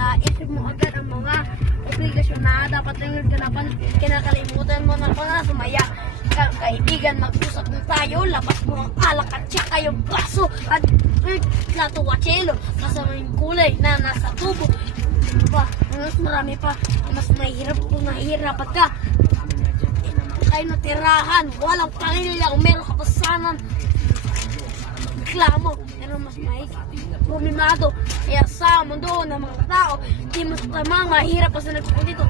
naisip mo agad ang mga obligasyon na dapat lang ganapan. Kinakalimutan mo na mga sumaya. Kaibigan, mag-usap na tayo. Labas mo ang alak at saka yung baso at plato wachelo. Kasama yung kulay na nasa tubo. Pa, mas marami pa. Mas mahirap kung nahihirapan ka. Kayo natirahan. Walang pangililang meron kapasanan. Reklamo. Pero mas problemado. Kaya sa mundo ng mga tao, di mas mahirap pa sa nagpupunta dito.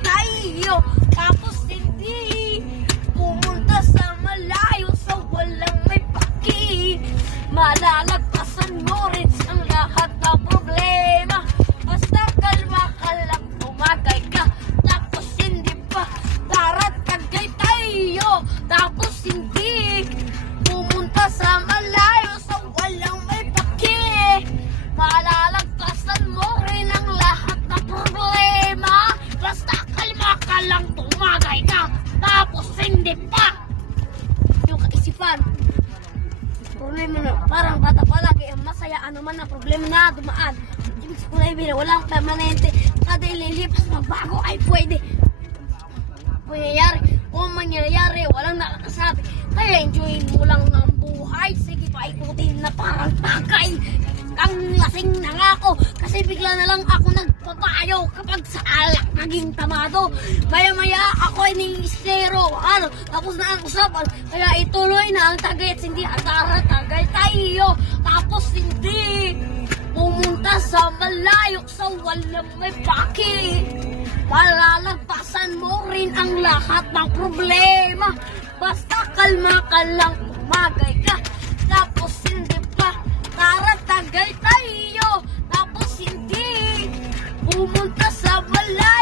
Tayo! Tapos hindi pumunta sa malayo sa walang may paki. Malalagpasan mo rin ang lahat ng problema. Basta kalma ka lang, tumagay ka. Tapos hindi pa taratagay tayo. Tapos hindi pumunta sa malayo sa walang may paki. Malalagpasan mo rin ang lahat ng problema. Basta kalma ka lang, tumagay ka. Tapos hindi pa. Yung kaisipan, problema na parang bata pa lagi ang masaya. Ano man ang problema na dumaan. Yung kulay bila, walang permanente. Kada ililipas na bago ay pwede. Pangyayari o mangyayari, walang nakakasabi. Kaya enjoyin mo lang ang buhay. Sige pa, ikutin na parang takay. Ang lasing na nga ako kasi bigla na lang ako nagpapayo kapag sa alak naging tamado. Maya-maya ako ay ningistero. Tapos na ang usapan. Kaya ituloy na ang tagay at hindi tagay tayo. Tapos hindi pumunta sa malayo sa walang may paki. Malalagpasan mo rin ang lahat ng problema. Basta kalma ka lang, tumagay ka. Tapos hindi pa taratagay tayo. Tapos hindi pumunta sa malayo.